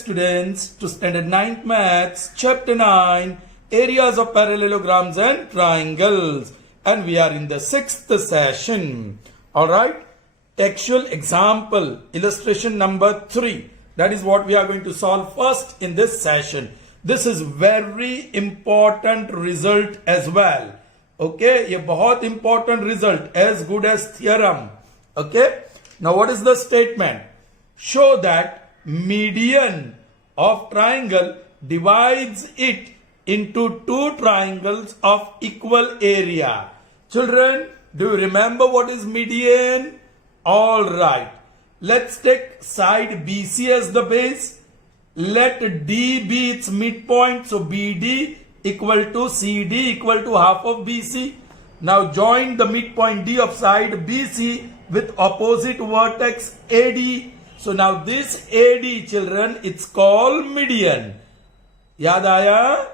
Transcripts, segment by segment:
students to standard 9th maths chapter 9 areas of parallelograms and triangles, and we are in the 6th session. All right, textual example illustration number 3, that is what we are going to solve first in this session. This is very important result as well. Okay, ये बहुत important result, as good as theorem. Okay, now what is the statement? Show that median of triangle divides it into two triangles of equal area. Children, do you remember what is median? All right, let's take side BC as the base. Let D be its midpoint, so BD equal to CD equal to half of BC. Now join the midpoint D of side BC with opposite vertex AD. So now this AD, children, it's called median. Yaad aaya?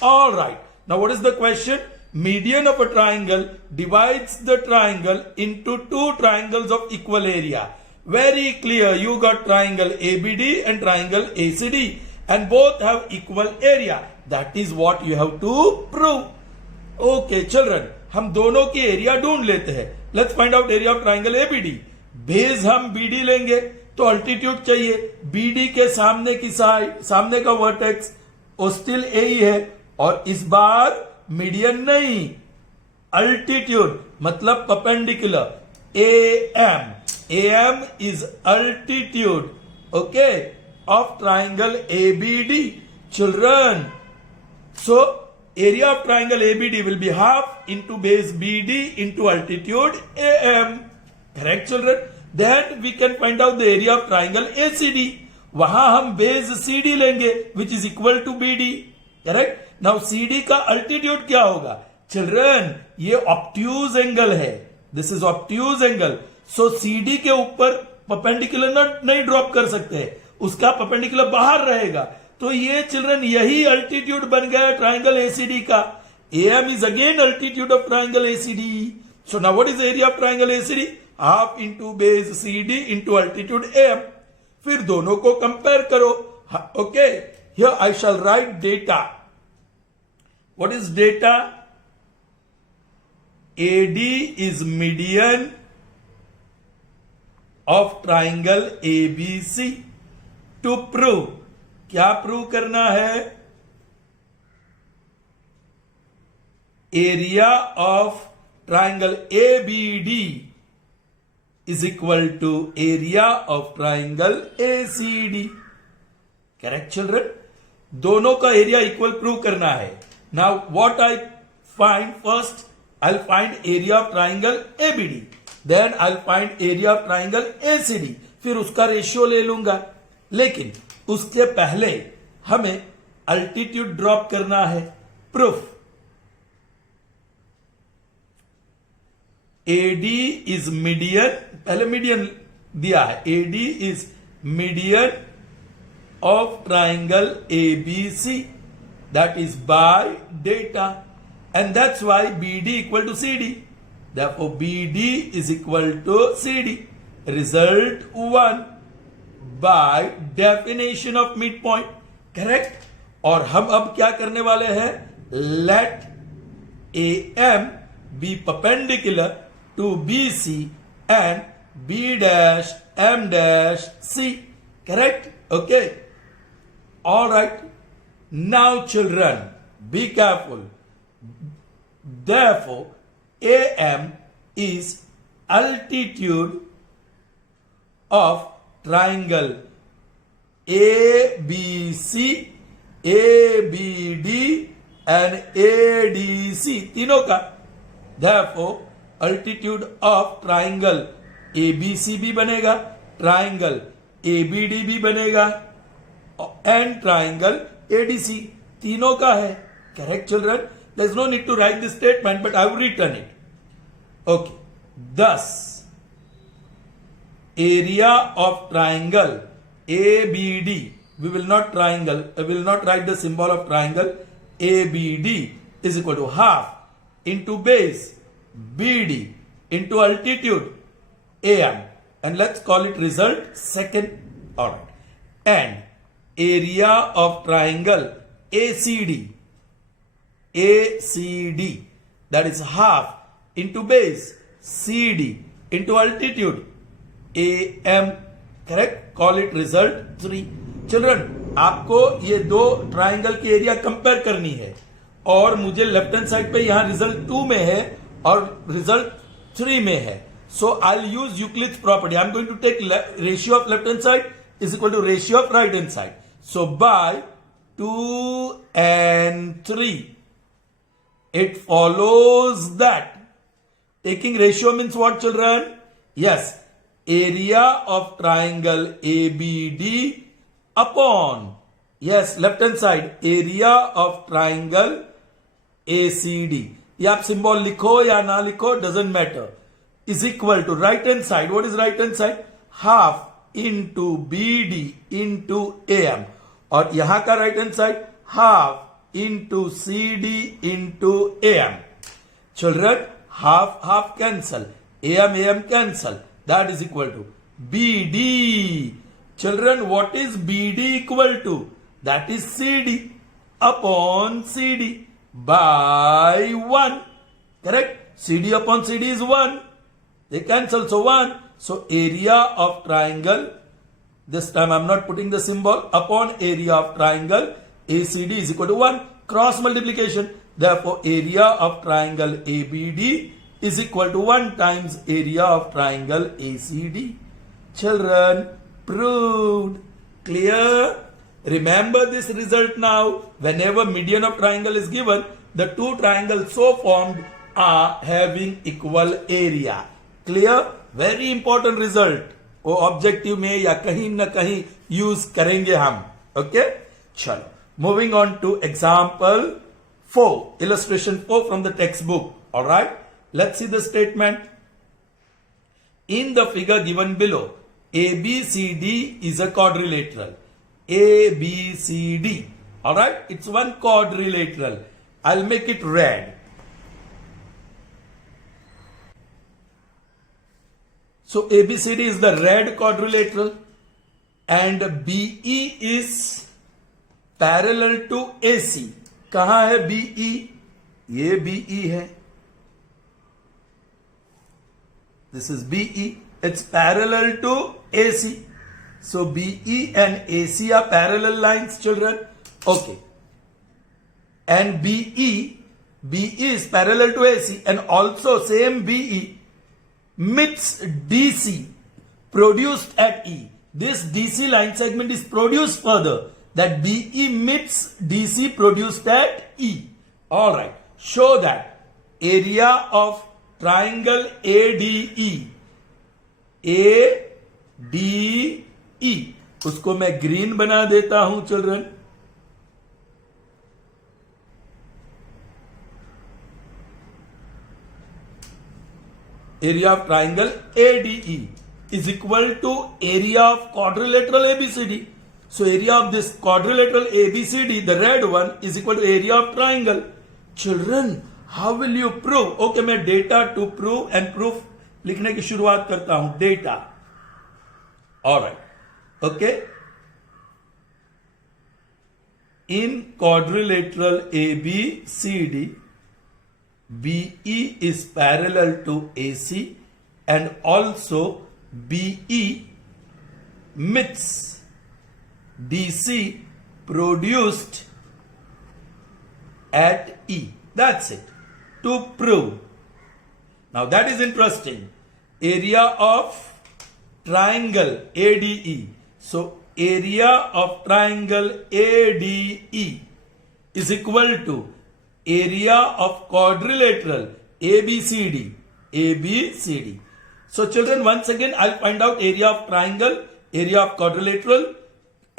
All right. Now what is the question? Median of a triangle divides the triangle into two triangles of equal area. Very clear. You got triangle ABD and triangle ACD, and both have equal area. That is what you have to prove. Okay, children, हम दोनों की area ढूंढ लेते हैं. Let's find out area of triangle ABD. Base हम BD लेंगे तो altitude चाहिए. BD के सामने की साइड, सामने का वर्टेक्स वो स्टिल A ही है, और इस बार मीडियन नहीं, अल्टीट्यूड मतलब perpendicular. AM is altitude, okay, of triangle ABD. Children, so area of triangle ABD will be half into base BD into altitude AM. Correct, children? Then we can find out the area of triangle ACD. वहां हम base CD लेंगे which is equal to BD. Correct? Now CD का altitude क्या होगा? Children, ये obtuse angle है. This is obtuse angle. So CD के ऊपर परपेंडिकुलर नहीं ड्रॉप कर सकते, उसका परपेंडिकुलर बाहर रहेगा. तो ये चिल्ड्रन यही अल्टीट्यूड बन गया ट्राइंगल एसीडी का. AM is again altitude of triangle ACD. So now what is the area of triangle ACD? Half into base CD into altitude AM. फिर दोनों को कंपेयर करो. Okay, here I shall write data. What is data? AD is median of triangle ABC. To prove, क्या prove करना है? Area of triangle ABD is equal to area of triangle ACD. Correct, children? दोनों का area equal prove करना है. Now what I find first? I'll find area of triangle ABD. Then I'll find area of triangle ACD. फिर उसका ratio ले लूंगा. लेकिन उसके पहले हमें अल्टीट्यूड ड्रॉप करना है. प्रूफ. AD is median, पहले मीडियन दिया है. AD is median of triangle ABC, that is by data, and that's why BD equal to CD. Therefore BD is equal to CD. Result 1 by definition of midpoint. Correct? और हम अब क्या करने वाले हैं? Let AM be perpendicular to BC and B dash M dash C. Correct? Okay. All right. Now children, be careful. Therefore AM is altitude of triangle ABC, ABD and ADC, तीनों का. Therefore altitude of triangle ABC भी बनेगा, triangle ABD भी बनेगा, and triangle ADC, तीनों का है. Correct, children? There's no need to write this statement, but I will written it. Okay. Thus, area of triangle ABD, we will not write the symbol of triangle ABD is equal to half into base BD into altitude AM, and let's call it result second. All right. And area of triangle ACD, ACD, that is half into base, CD into altitude, AM, correct? Call it result 3. Children, आपको ये दो triangle की area compare करनी है और मुझे left hand side पे यहां रिजल्ट 2 में है और रिजल्ट 3 में है. So I'll use Euclid's property. I'm going to take ratio of left hand side is equal to ratio of right hand side. So by 2 and 3, it follows that taking ratio means what, children? Yes, area of triangle ABD upon, yes, left hand side, area of triangle ACD. ये आप symbol लिखो या ना लिखो, doesn't matter. Is equal to right hand side. What is right hand side? Half into BD into AM. और यहां का right hand side half into CD into AM. Children, half cancel. AM cancel. That is equal to BD. Children, what is BD equal to? That is CD upon CD by 1. Correct? CD upon CD is 1. They cancel, so 1. So area of triangle, this time I am not putting the symbol, upon area of triangle ACD is equal to 1. Cross multiplication. Therefore, area of triangle ABD is equal to 1 times area of triangle ACD. Children, proved. Clear? Remember this result now. Whenever median of triangle is given, the two triangles so formed are having equal area. Clear? Very important result, वो objective में या कहीं ना कहीं use करेंगे हम. Okay, चलो moving on to example 4, illustration 4 from the textbook. Alright, let's see the statement. In the figure given below, ABCD is a quadrilateral. ABCD. Alright, it's one quadrilateral. I'll make it red. So ABCD is the red quadrilateral and BE is parallel to AC. कहां है BE? ये BE है. This is BE. It's parallel to AC. So BE and AC are parallel lines, children. Okay. And BE is parallel to AC and also same BE meets DC produced at E. This DC line segment is produced further. That BE meets DC produced at E. Alright. Show that area of triangle ADE. ADE. उसको मैं green बना देता हूं children. Area of triangle ADE is equal to area of quadrilateral ABCD. So area of this quadrilateral ABCD, the red one, is equal to area of triangle. Children, how will you prove? Okay, मैं data to prove and proof लिखने की शुरुआत करता हूं. Data. Alright. Okay. In quadrilateral ABCD, BE is parallel to AC and also BE meets DC produced at E. That's it. To prove. Now that is interesting. Area of triangle ADE. So area of triangle ADE is equal to area of quadrilateral ABCD. ABCD. So children, once again I'll find out area of triangle, area of quadrilateral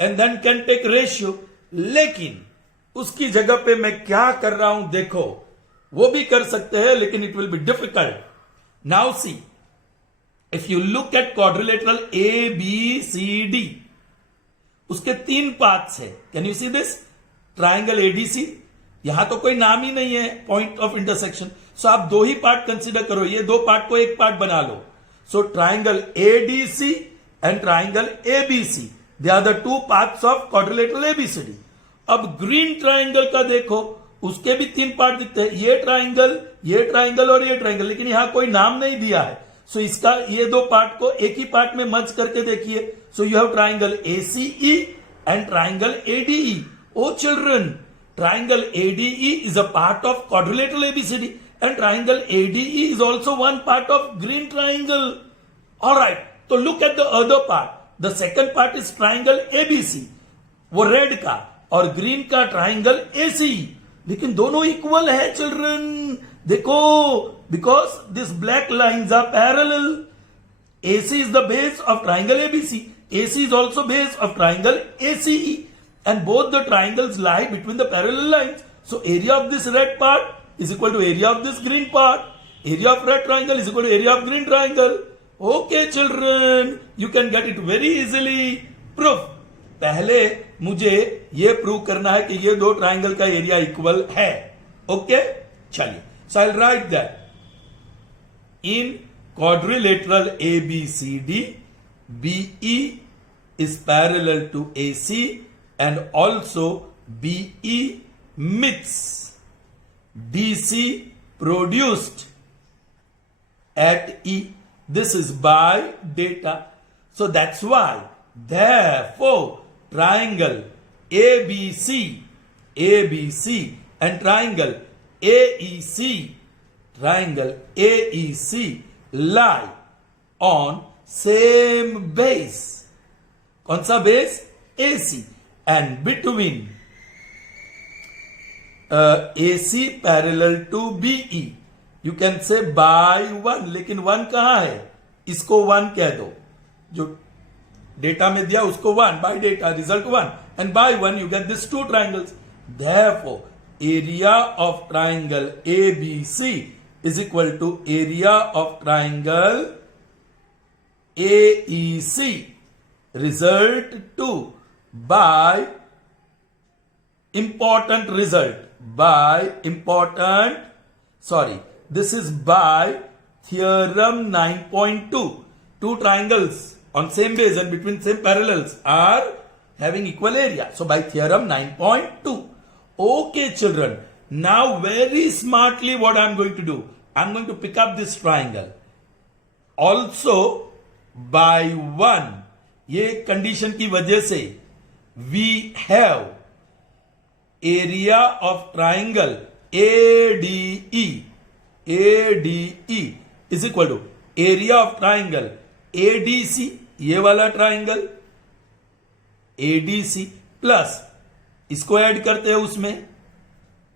and then can take ratio. लेकिन उसकी जगह पे मैं क्या कर रहा हूं देखो, वो भी कर सकते हैं लेकिन it will be difficult. Now see, if you look at quadrilateral ABCD, उसके 3 पार्ट्स है. Can you see this? Triangle ADC. यहां तो कोई नाम ही नहीं है पॉइंट ऑफ इंटरसेक्शन. सो आप 2 ही पार्ट कंसीडर करो. ये 2 पार्ट को एक पार्ट बना लो. So triangle ADC and triangle ABC. They are the two parts of quadrilateral ABCD. अब ग्रीन ट्राइंगल का देखो, उसके भी 3 पार्ट दिखते हैं, ये ट्राइंगल और ये ट्राइंगल, लेकिन यहां कोई नाम नहीं दिया है. सो इसका ये 2 पार्ट को एक ही पार्ट में मर्ज करके देखिए. So you have triangle ACE and triangle ADE. Oh children, triangle ADE is a part of quadrilateral ABCD and triangle ADE is also one part of green triangle. Alright, so look at the other part. The second part is triangle ABC. वो red का और green का triangle ACE. लेकिन दोनों equal है children. देखो, because these black lines are parallel. AC is the base of triangle ABC. AC is also base of triangle ACE. And both the triangles lie between the parallel lines. So area of this red part is equal to area of this green part. Area of red triangle is equal to area of green triangle. Okay children, you can get it very easily. Proof. पहले मुझे ये prove करना है कि ये 2 triangle का area equal है. Okay, चलिए. So I'll write that. In quadrilateral ABCD, BE is parallel to AC and also BE meets DC produced at E. This is by data. So that's why, therefore, triangle ABC and triangle AEC lie on same base. कौन सा base? AC. And between AC parallel to BE, you can say by 1. लेकिन 1 कहां है? इसको 1 कह दो, जो data में दिया उसको 1, by data result 1, and by 1 you get these 2 triangles. Therefore, area of triangle ABC is equal to area of triangle AEC. Result 2 by important result, this is by theorem 9.2. 2 triangles on same base and between same parallels are having equal area. So by theorem 9.2. Okay children, now very smartly what I am going to do, I am going to pick up this triangle. Also by 1, ये condition की वजह से we have area of triangle ADE is equal to area of triangle ADC, ये वाला triangle ADC प्लस इसको add करते हैं उसमें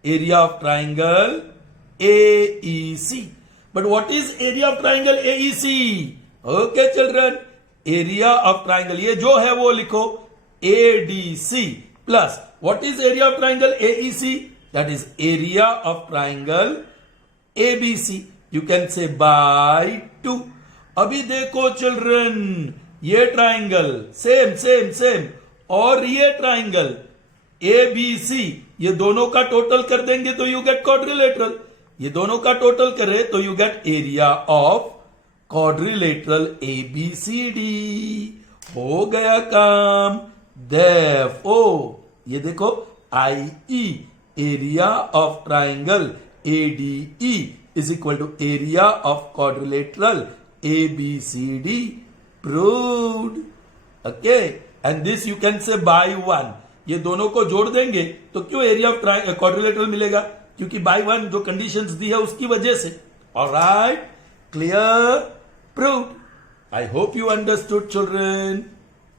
area of triangle AEC. But what is area of triangle AEC? Okay children, area of triangle ये जो है वो लिखो ADC plus what is area of triangle AEC? That is area of triangle ABC. You can say by 2. अभी देखो children, ये triangle same और ये ट्राइंगल ABC, ये दोनों का टोटल कर देंगे तो यू गेट क्वाड्रिलेटरल. ये दोनों का टोटल करे तो you get area of quadrilateral ABCD. हो गया काम. Therefore, ये देखो IE area of triangle ADE is equal to area of quadrilateral ABCD. Proved. Okay, and this you can say by 1. ये दोनों को जोड़ देंगे तो क्यों एरिया ऑफ क्वाड्रिलेटरल मिलेगा? क्योंकि बाय 1 जो कंडीशंस दी है उसकी वजह से. Alright, clear, proved. I hope you understood children.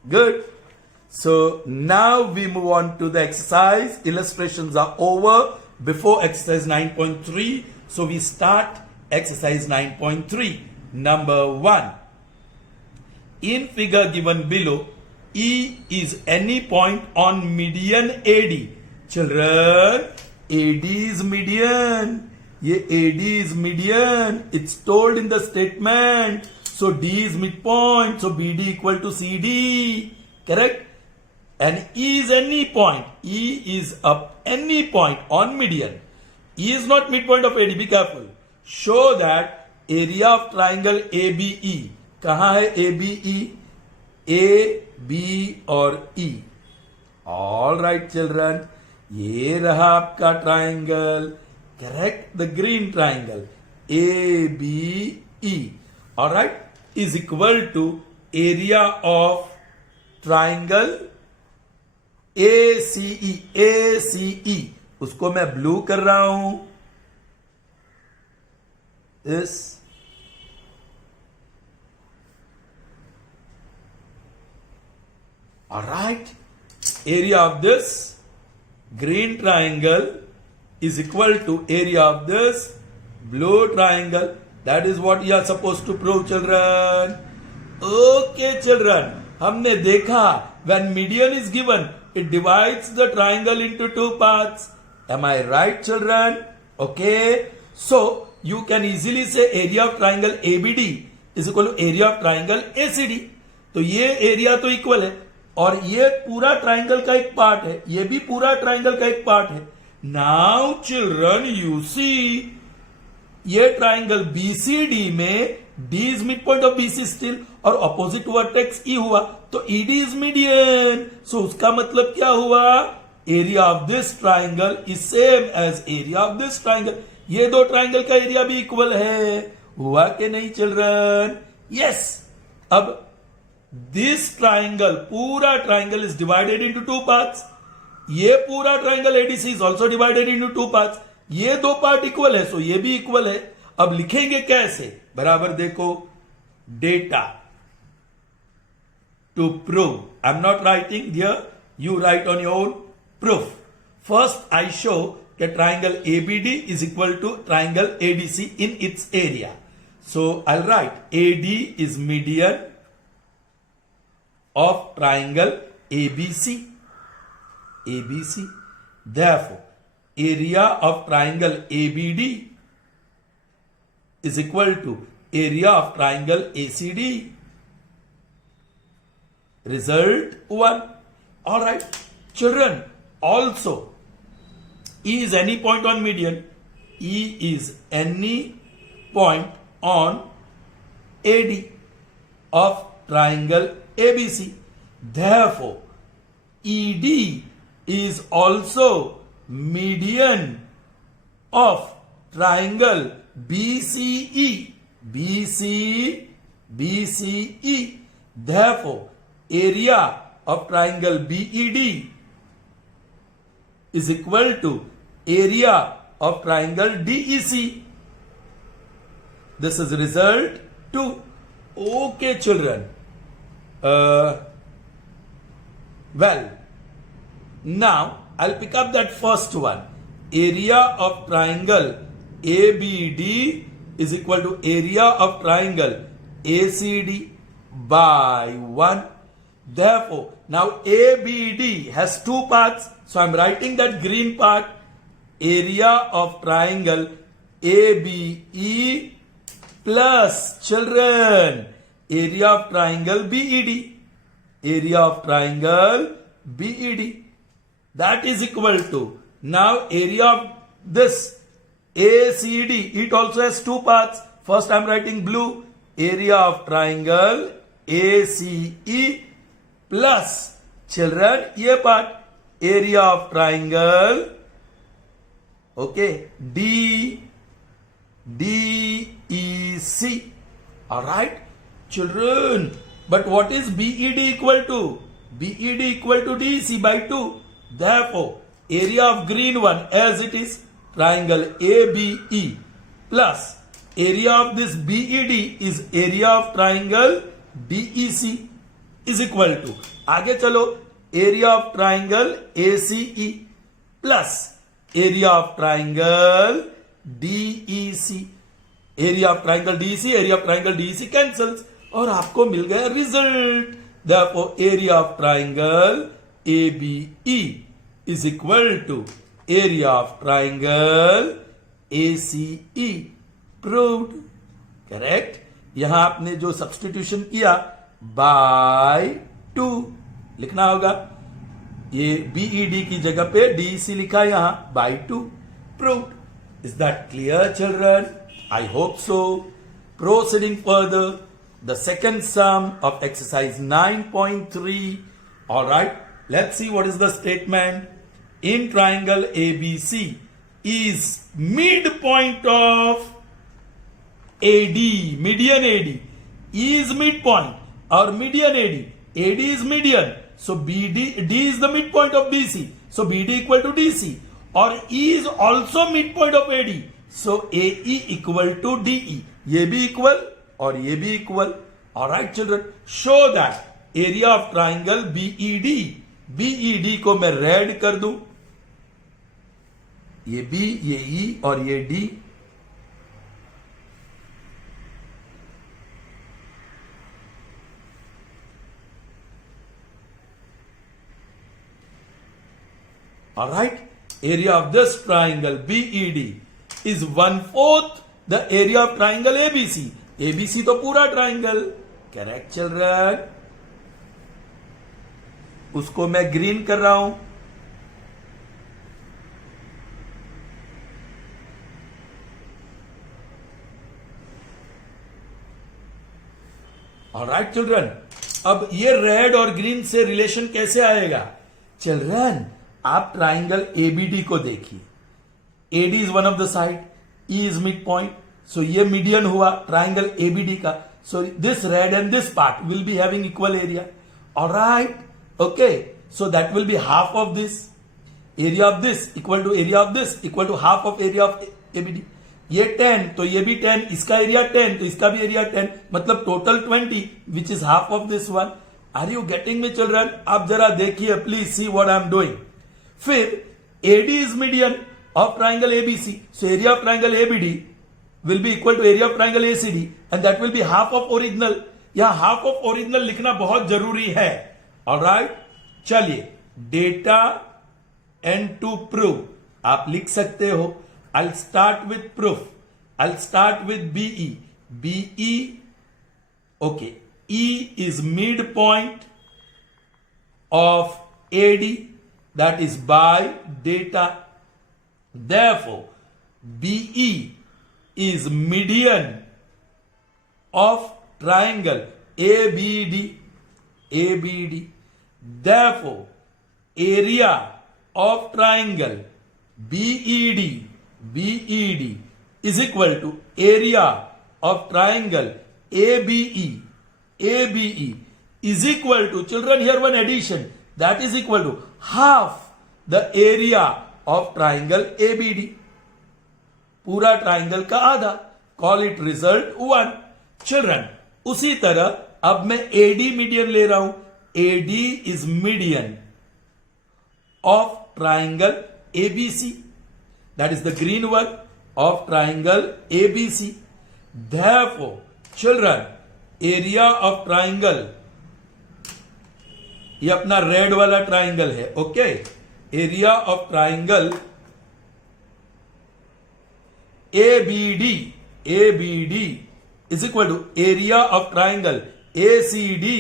Good. So now we move on to the exercise. Illustrations are over before exercise 9.3. So we start exercise 9.3. Number 1. In figure given below, E is any point on median AD. Children, AD is median. ये AD is median. It's told in the statement. So D is midpoint. So BD equal to CD. Correct? And E is any point. E is any point on median. E is not midpoint of AD. Be careful. Show that area of triangle ABE. कहाँ है ABE? ए, B और ई। All right children, ये रहा आपका triangle. Correct, the green triangle A B E, all right, is equal to area of triangle A C E. A C E उसको मैं blue कर रहा हूं, इस all right, area of this green triangle is equal to area of this blue triangle. That is what you are supposed to prove, children. Okay children, हमने देखा when median is given it divides the triangle into two parts. Am I right children? Okay, so you can easily say area of triangle ABD is equal to area of triangle ACD. तो ये area तो equal है और ये पूरा triangle का एक part है, ये भी पूरा ट्राइंगल का एक पार्ट है। नाउ चिल्ड्रन यू सी, ये ट्राइंगल बीसीडी में D is mid point of BC still और अपोजिट वर्टेक्स ई हुआ, तो ईडी इज मीडियन। सो उसका मतलब क्या हुआ, area of this triangle is same as area of this triangle. ये दो ट्राइंगल का एरिया भी इक्वल है, हुआ कि नहीं चिल्ड्रन? यस। अब दिस ट्राइंगल, पूरा triangle is divided into two parts. ये पूरा triangle ADC is also divided into two parts. ये दो पार्ट इक्वल है, सो ये भी इक्वल है। अब लिखेंगे कैसे, बराबर देखो, data to prove. I am not writing here, you write on your own proof. First I show that triangle ABD is equal to triangle ADC in its area. So I'll write AD is median of triangle ABC. ABC. Therefore, area of triangle ABD is equal to area of triangle ACD. Result 1. All right, children. Also, E is any point on median. E is any point on AD of triangle ABC. Therefore, ED is also median of triangle BCE. BCE. Therefore, area of triangle BED is equal to area of triangle DEC. This is result 2. Okay children. Well, now I'll pick up that first one. Area of triangle ABD is equal to area of triangle ACD by 1. Therefore, now ABD has two parts. So I'm writing that green part. Area of triangle ABE plus, children, area of triangle BED. Area of triangle BED. That is equal to, now area of this ACD, it also has two parts. First I'm writing blue. Area of triangle ACE plus, children, ये part, area of triangle, okay, DEC. All right, children. But what is BED equal to? BED equal to DEC by 2. Therefore, area of green one as it is triangle ABE plus area of this BED is area of triangle DEC is equal to, आगे चलो, area of triangle ACE plus area of triangle DEC. area of triangle DEC, area of triangle DEC cancels और आपको मिल गया result. Therefore, area of triangle ABE is equal to area of triangle ACE. Proved. Correct. यहां आपने जो substitution किया bye 2 लिखना होगा. ये BED की जगह पे DEC लिखा यहां bye 2. Proved. Is that clear, children? I hope so. Proceeding further. the second sum of exercise 9.3. All right, let's see what is the statement. In triangle ABC is midpoint of AD, median AD. E is midpoint or median AD. AD is median. So BD, D is the midpoint of BC. So BD equal to DC. Or E is also midpoint of AD. So AE equal to DE. ये भी equal और ये भी equal. Alright children, show that area of triangle BED. BED को मैं red कर दूं. ये B, ये E और ये D. Alright, area of this triangle BED is 1/4 the area of triangle ABC. ABC तो पूरा triangle. Correct children? उसको मैं green कर रहा हूं. Alright children, अब ये रेड और ग्रीन से रिलेशन कैसे आएगा? चिल्ड्रन, आप ट्राइंगल एबीडी को देखिए. AD is one of the side, E is midpoint, so ये मीडियन हुआ ट्राइंगल ABD का. So this red and this part will be having equal area. Alright, okay, so that will be half of this. Area of this equal to area of this equal to half of area of ABD. ये 10 तो ये भी 10, इसका area 10 तो इसका भी area 10, मतलब total 20 which is half of this one. Are you getting me children? आप जरा देखिए, please see what I am doing. फिर AD is median of triangle ABC, so area of triangle ABD will be equal to area of triangle ACD and that will be half of original. यहां half of original लिखना बहुत जरूरी है. Alright, चलिए data and to prove आप लिख सकते हो. I'll start with proof. I'll start with BE. BE, okay. E is midpoint of AD, that is by data. Therefore, BE is median of triangle ABD. ABD. Therefore, area of triangle BED. BED is equal to area of triangle ABE. ABE is equal to, children, here one addition, that is equal to half the area of triangle ABD. पूरा triangle का आधा. Call it result 1. Children, उसी तरह अब मैं AD median ले रहा हूं. AD is median of triangle ABC. That is the green one of triangle ABC. Therefore, children, area of triangle, ये अपना रेड वाला ट्राइंगल है. Okay, area of triangle ABD. ABD is equal to area of triangle ACD.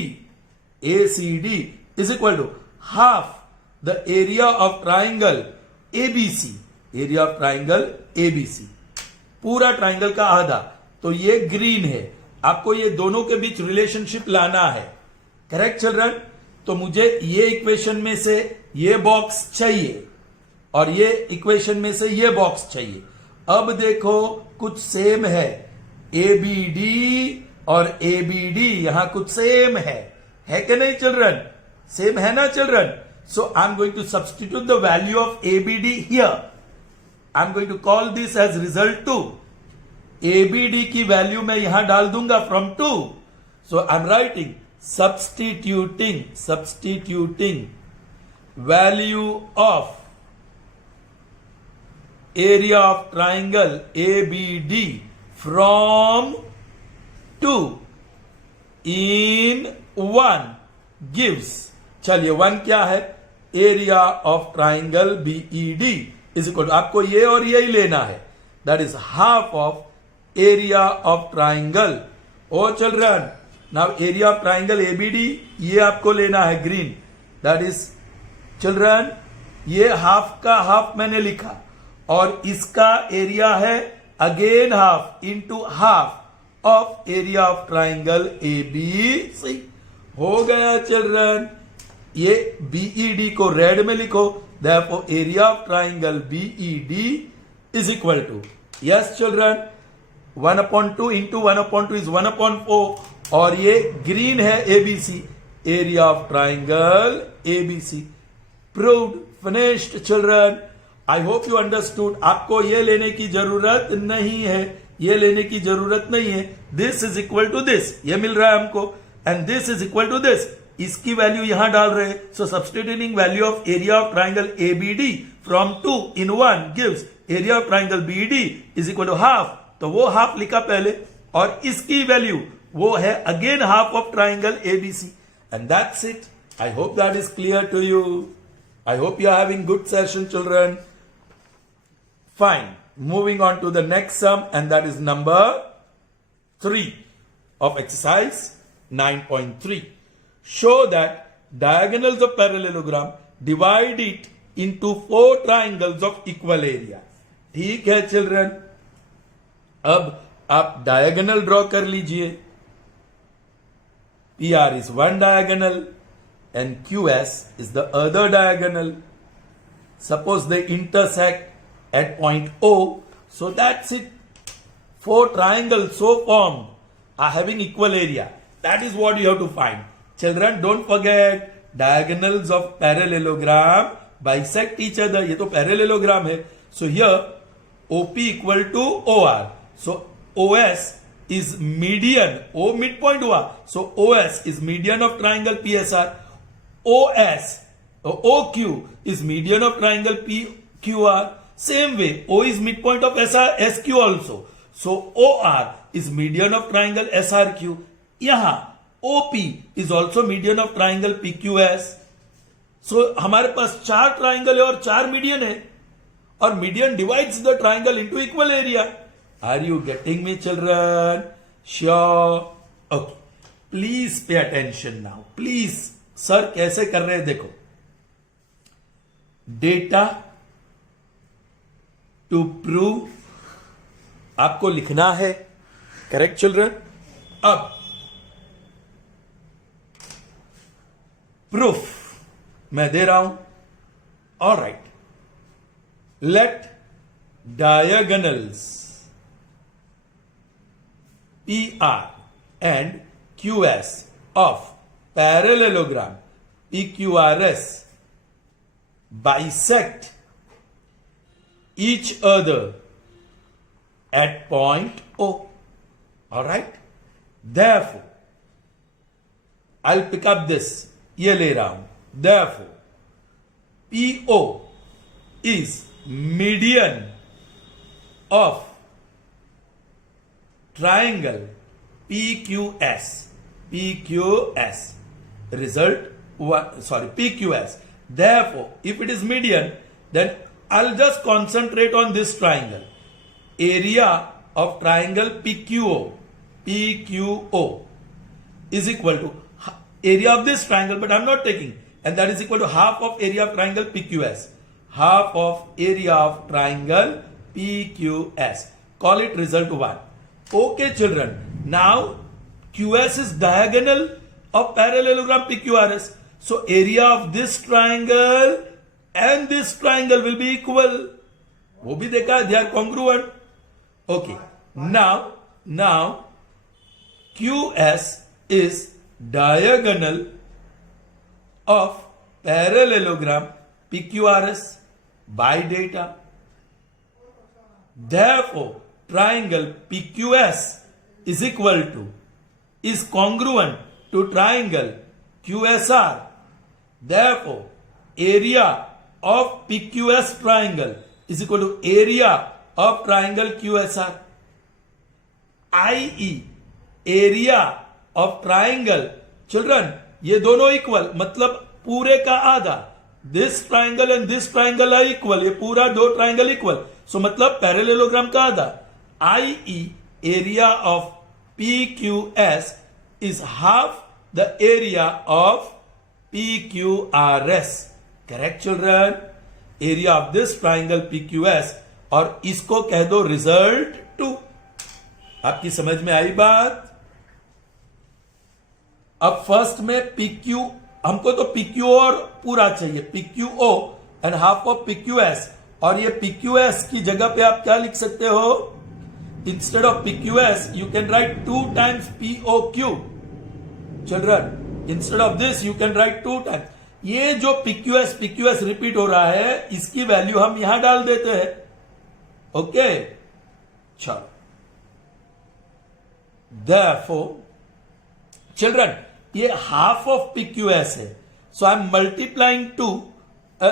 ACD is equal to half the area of triangle ABC. Area of triangle ABC, पूरा triangle का आधा. तो ये green है. आपको ये दोनों के बीच रिलेशनशिप लाना है. Correct children? तो मुझे ये इक्वेशन में से ये बॉक्स चाहिए और ये इक्वेशन में से ये बॉक्स चाहिए. अब देखो कुछ सेम है. ABD और ABD यहां कुछ सेम है कि नहीं चिल्ड्रन? सेम है ना children? So I am going to substitute the value of ABD here. I'm going to call this as result 2. ABD की वैल्यू मैं यहां डाल दूंगा from 2. So I'm writing substituting value of area of triangle ABD from 2 in 1 gives, चलिए 1 क्या है? area of triangle BED is equal to, आपको ये और ये ही लेना है, that is half of area of triangle. Oh children, now area of triangle ABD ये आपको लेना है green, that is children ये हाफ का हाफ मैंने लिखा और इसका एरिया है again half into half. Of area of triangle ABC। हो गया चिल्ड्रन, ये BED को रेड में लिखो, therefore area of triangle BED is equal to, yes children, 1/2 into 1/2 is 1/4, और ये ग्रीन है ABC, area of triangle ABC। Proved, finished children. I hope you understood. आपको ये लेने की जरूरत नहीं है, ये लेने की जरूरत नहीं है। This is equal to this, ये मिल रहा है हमको, and this is equal to this, इसकी वैल्यू यहां डाल रहे हैं। So substituting value of area of triangle ABD from 2 in 1 gives area of triangle BD is equal to half, तो वो हाफ लिखा पहले, और इसकी वैल्यू वो है again half of triangle ABC, and that's it. I hope that is clear to you. I hope you are having good session, children. Fine. Moving on to the next sum, and that is number 3 of exercise 9.3. Show that diagonals of parallelogram divide it into 4 triangles of equal area. ठीक है children, अब आप diagonal draw कर लीजिए। PR is one diagonal and QS is the other diagonal. Suppose they intersect at point O, so that's it. 4 triangles so formed are having equal area. That is what you have to find. Children, don't forget, diagonals of parallelogram bisect each other. ये तो parallelogram है. So here OP equal to OR. So OS is median. O midpoint हुआ. So OS is median of triangle PSR. OQ is median of triangle PQR. Same way, O is midpoint of SQ also. So OR is median of triangle SRQ. यहां OP is also median of triangle PQS. So हमारे पास 4 triangle है और 4 median है, और median divides the triangle into equal area. Are you getting me children? Sure? Okay, please pay attention now, please. Sir कैसे कर रहे हैं देखो। डेटा टू प्रूव आपको लिखना है, करेक्ट चिल्ड्रन? अब प्रूफ मैं दे रहा हूं। Alright, let diagonals PR and QS of parallelogram PQRS bisect each other at point O. All right? Therefore, I'll pick up this. ये ले रहा हूं. Therefore, PO is median of triangle PQS. PQS. Result PQS. Therefore, if it is median, then I'll just concentrate on this triangle. Area of triangle PQO is equal to area of this triangle, but I'm not taking, and that is equal to half of area of triangle PQS. Half of area of triangle PQS. Call it result 1. Okay, children. Now, QS is diagonal of parallelogram PQRS. So, area of this triangle and this triangle will be equal. वो भी देखा, they are congruent. Okay. Now, QS is diagonal of parallelogram PQRS by data. Therefore, triangle PQS is equal to, is congruent to triangle QSR. Therefore, area of PQS triangle is equal to area of triangle QSR. i.e. area of triangle, children, ये दोनों equal, मतलब पूरे का आधा. This triangle and this triangle are equal. ये पूरा 2 triangle equal. So मतलब parallelogram का आधा. i.e. area of PQS is half the area of PQRS. Correct, children? Area of this triangle PQS, और इसको कह दो result 2. आपकी समझ में आई बात? अब फर्स्ट में PQ, हमको तो PQ और पूरा चाहिए, PQO and half of PQS, और ये PQS की जगह पे आप क्या लिख सकते हो? Instead of PQS you can write 2 times POQ. Children, instead of this you can write 2 times. ये जो PQS रिपीट हो रहा है, इसकी वैल्यू हम यहां डाल देते हैं. ओके, चलो. Therefore, children, ये हाफ ऑफ PQS है, सो आई एम मल्टीप्लाइंग 2.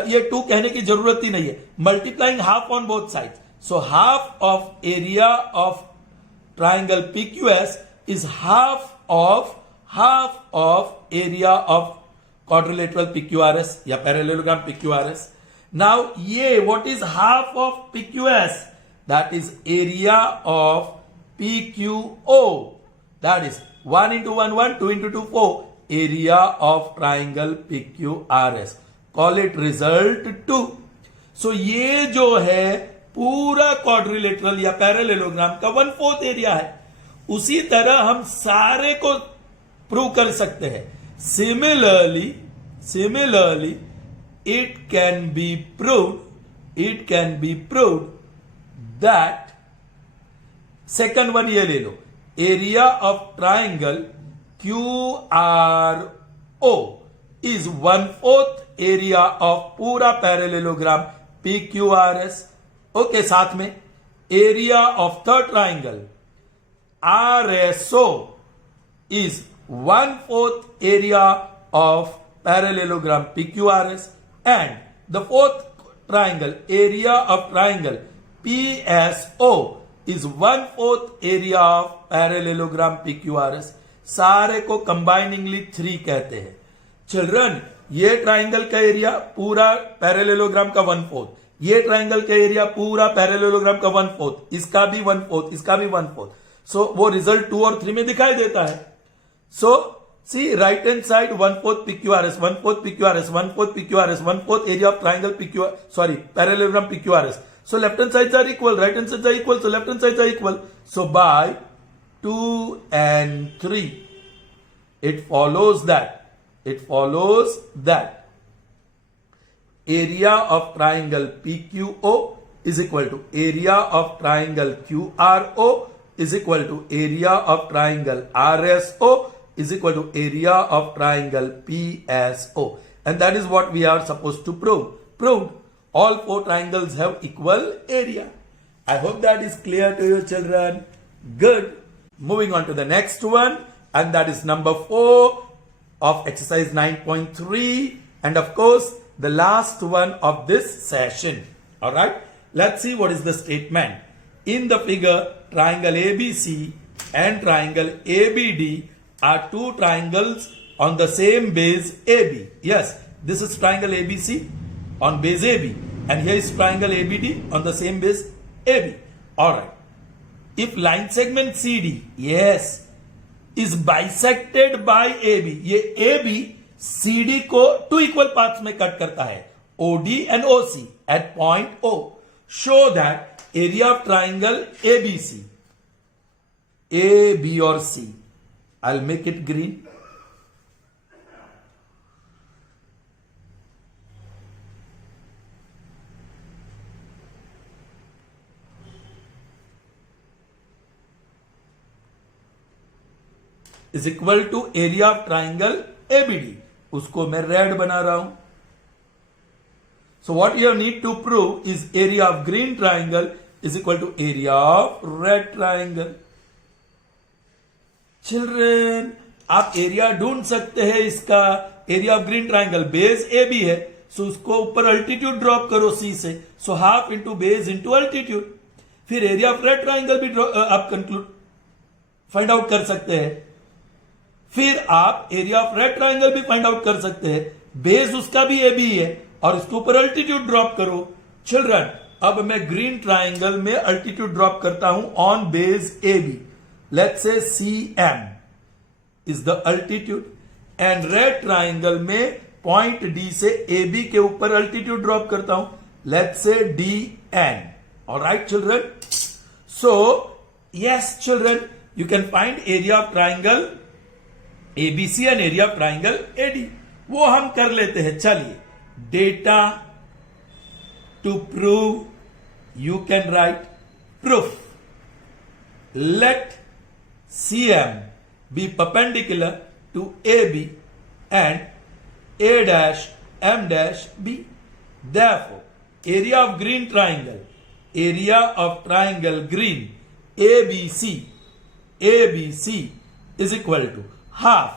ये 2 कहने की जरूरत ही नहीं है, multiplying half on both side. So half of area of triangle PQS is half of area of quadrilateral PQRS या parallelogram PQRS. Now ये what is half of PQS? That is area of PQO. That is 1 into 1 1, 2 into 2 4. Area of triangle PQRS. Call it result 2. So ये जो है पूरा quadrilateral या parallelogram का 1/4 area है. उसी तरह हम सारे को प्रूव कर सकते हैं. Similarly, it can be proved that second one ये ले लो, area of triangle QRO is 1/4 area of पूरा parallelogram PQRS. ओके, साथ में area of third triangle RSO is 1/4 area of parallelogram PQRS, and the fourth triangle, area of triangle PSO is 1/4 area of parallelogram PQRS. सारे को कंबाइनिंगली 3 कहते हैं. Children, ये triangle का area पूरा पैरेलेलोग्राम का 1/4, ये ट्राइंगल का एरिया पूरा पैरेलेलोग्राम का 1/4, इसका भी 1/4, इसका भी 1/4. सो वो रिजल्ट 2 और 3 में दिखाई देता है. So, see right hand side 1/4 PQRS, 1/4 PQRS, 1/4 PQRS, 1/4 area of triangle parallelogram PQRS. So left hand sides are equal, right hand sides are equal, so left hand sides are equal. So by 2 and 3, it follows that area of triangle PQO is equal to area of triangle QRO is equal to area of triangle RSO is equal to area of triangle PSO, and that is what we are supposed to prove. Proved. All 4 triangles have equal area. I hope that is clear to you, children. Good. Moving on to the next one, and that is number 4 of exercise 9.3, and of course the last one of this session. All right. Let's see what is the statement. In the figure, triangle ABC and triangle ABD are 2 triangles on the same base AB. Yes, this is triangle ABC on base AB, and here is triangle ABD on the same base AB. Alright. If line segment CD, yes, is bisected by AB, ये AB CD को 2 equal parts में cut करता है, OD and OC at point O. Show that area of triangle ABC, A, B or C. I'll make it green. Is equal to area of triangle ABD. उसको मैं red बना रहा हूं. So what you need to prove is area of green triangle is equal to area of red triangle. Children, आप area ढूंढ सकते हैं इसका. Area of green triangle base A B है, सो उसको ऊपर अल्टीट्यूड ड्रॉप करो सी से, so half into base into altitude. फिर एरिया ऑफ रेड ट्राइंगल भी आप कंक्लूड फाइंड आउट कर सकते हैं. फिर आप एरिया ऑफ रेड ट्राइंगल भी फाइंड आउट कर सकते हैं. बेस उसका भी ए बी है और इसके ऊपर अल्टीट्यूड ड्रॉप करो. चिल्ड्रन, अब मैं ग्रीन ट्राइंगल में अल्टीट्यूड ड्रॉप करता हूं on base A B. Let's say CM is the altitude, and red triangle में पॉइंट D से AB के ऊपर अल्टीट्यूड ड्रॉप करता हूं. Let's say DN. All right, children. So Yes, children, you can find area of triangle ABC and area of triangle AD. वो हम कर लेते हैं. चलिए, data to prove, you can write proof. Let CM be perpendicular to AB and A dash M dash B. Therefore, area of green triangle green ABC is equal to half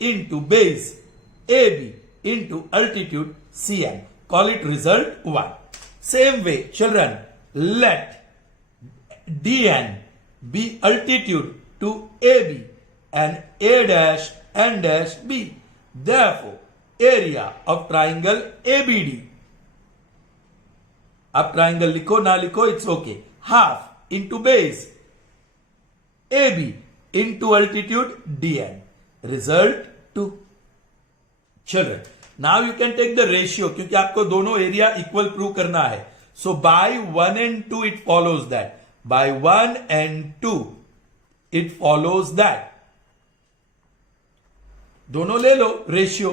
into base AB into altitude CM. Call it result 1. Same way, children, let DN be altitude to AB and A dash N dash B. Therefore, area of triangle ABD. अब triangle लिखो ना लिखो, it's okay. Half into base AB into altitude DN. Result 2. Children, now you can take the ratio, क्योंकि आपको दोनों area equal prove करना है. So by 1 and 2 it follows that. By 1 and 2 it follows that. दोनों ले लो ratio.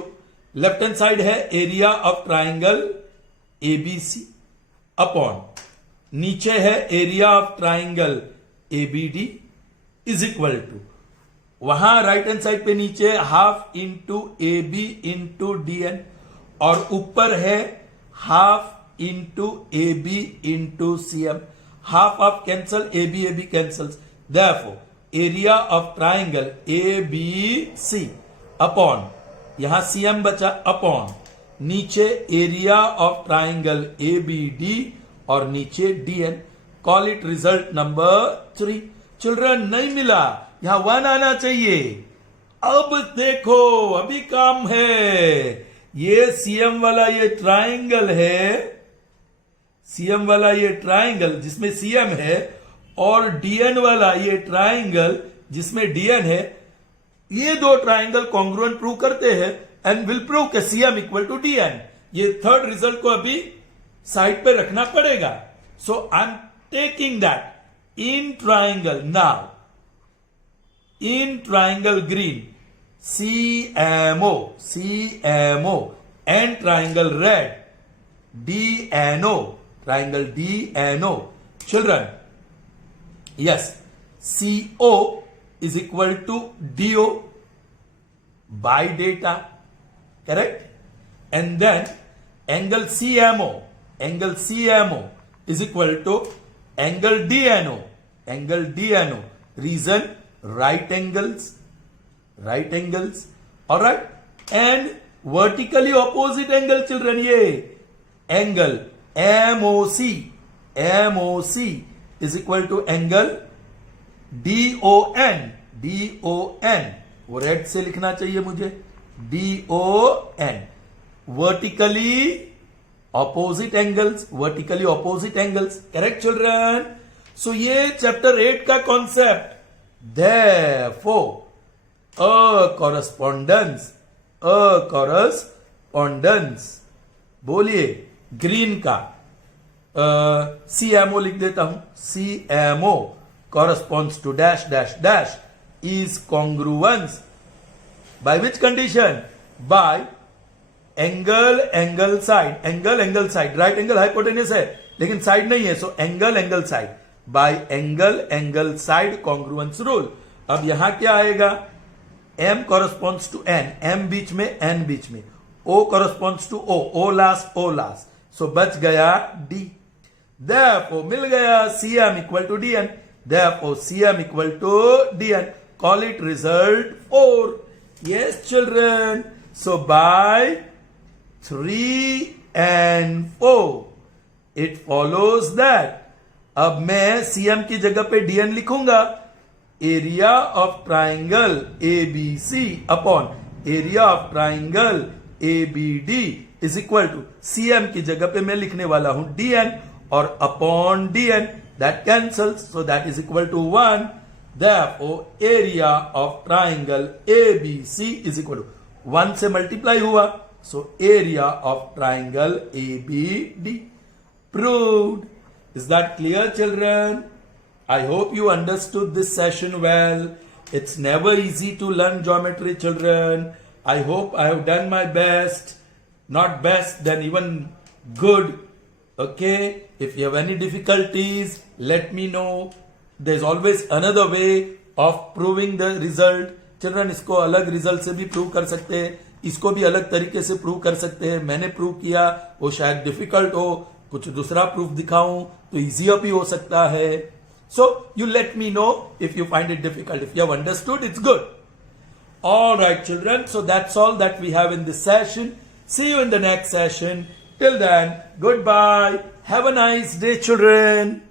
Left hand side है area of triangle ABC upon नीचे है area of triangle ABD is equal to, वहां राइट हैंड साइड पे नीचे half into AB into DN और ऊपर है half into AB into CM. Half of cancel, AB cancels. Therefore area of triangle ABC upon यहां CM बचा upon नीचे area of triangle ABD और नीचे DN. Call it result number 3. Children, नहीं मिला, यहां 1 आना चाहिए. अब देखो, अभी काम है. ये CM वाला ये ट्राइंगल है, CM वाला ये ट्राइंगल जिसमें CM है और DN वाला ये ट्राइंगल जिसमें DN है. ये दो ट्राइंगल कॉन्ग्रुएंट प्रूव करते हैं एंड विल प्रूव के CM इक्वल टू DN. ये थर्ड रिजल्ट को अभी साइड पे रखना पड़ेगा. So I am taking that in triangle now, in triangle green CMO and triangle red DNO, triangle DNO. Children, yes, CO is equal to DO by data, correct? And then angle CMO is equal to angle DNO. Reason, right angles, all right? And vertically opposite angle, children, ye angle MOC is equal to angle DON. वो red से लिखना चाहिए मुझे. DON. Vertically opposite angles, correct children? So ये chapter 8 का concept. Therefore, a correspondence. बोलिए, green का CMO लिख देता हूं. CMO corresponds to dash dash dash is congruence by which condition? By angle side. Right angle hypotenuse है लेकिन side नहीं है, so angle side. Bye angle side congruence rule. अब यहां क्या आएगा? M corresponds to N, M बीच में, N बीच में. O corresponds to O last. So बच गया D. Therefore मिल गया CM equal to DN. Therefore, CM equal to DN. Call it result 4. Yes, children. So, by 3 and 4, it follows that. अब मैं CM की जगह पे DN लिखूंगा. Area of triangle ABC upon area of triangle ABD is equal to CM की जगह पे मैं लिखने वाला हूं DN और upon DN. That cancels, so that is equal to 1. Therefore, area of triangle ABC is equal to 1 से multiply हुआ, so area of triangle ABD proved. Is that clear, children? I hope you understood this session well. It's never easy to learn geometry, children. I hope I have done my best. Not best, then even good. Okay? If you have any difficulties, let me know. There's always another way of proving the result. Children, इसको अलग result से भी prove कर सकते हैं, इसको भी अलग तरीके से प्रूव कर सकते हैं. मैंने प्रूव किया, वो शायद डिफिकल्ट हो, कुछ दूसरा प्रूफ दिखाऊं तो इजियर भी हो सकता है. So you let me know if you find it difficult. If you have understood, it's good. All right, children. So that's all that we have in this session. See you in the next session. Till then, goodbye. Have a nice day, children.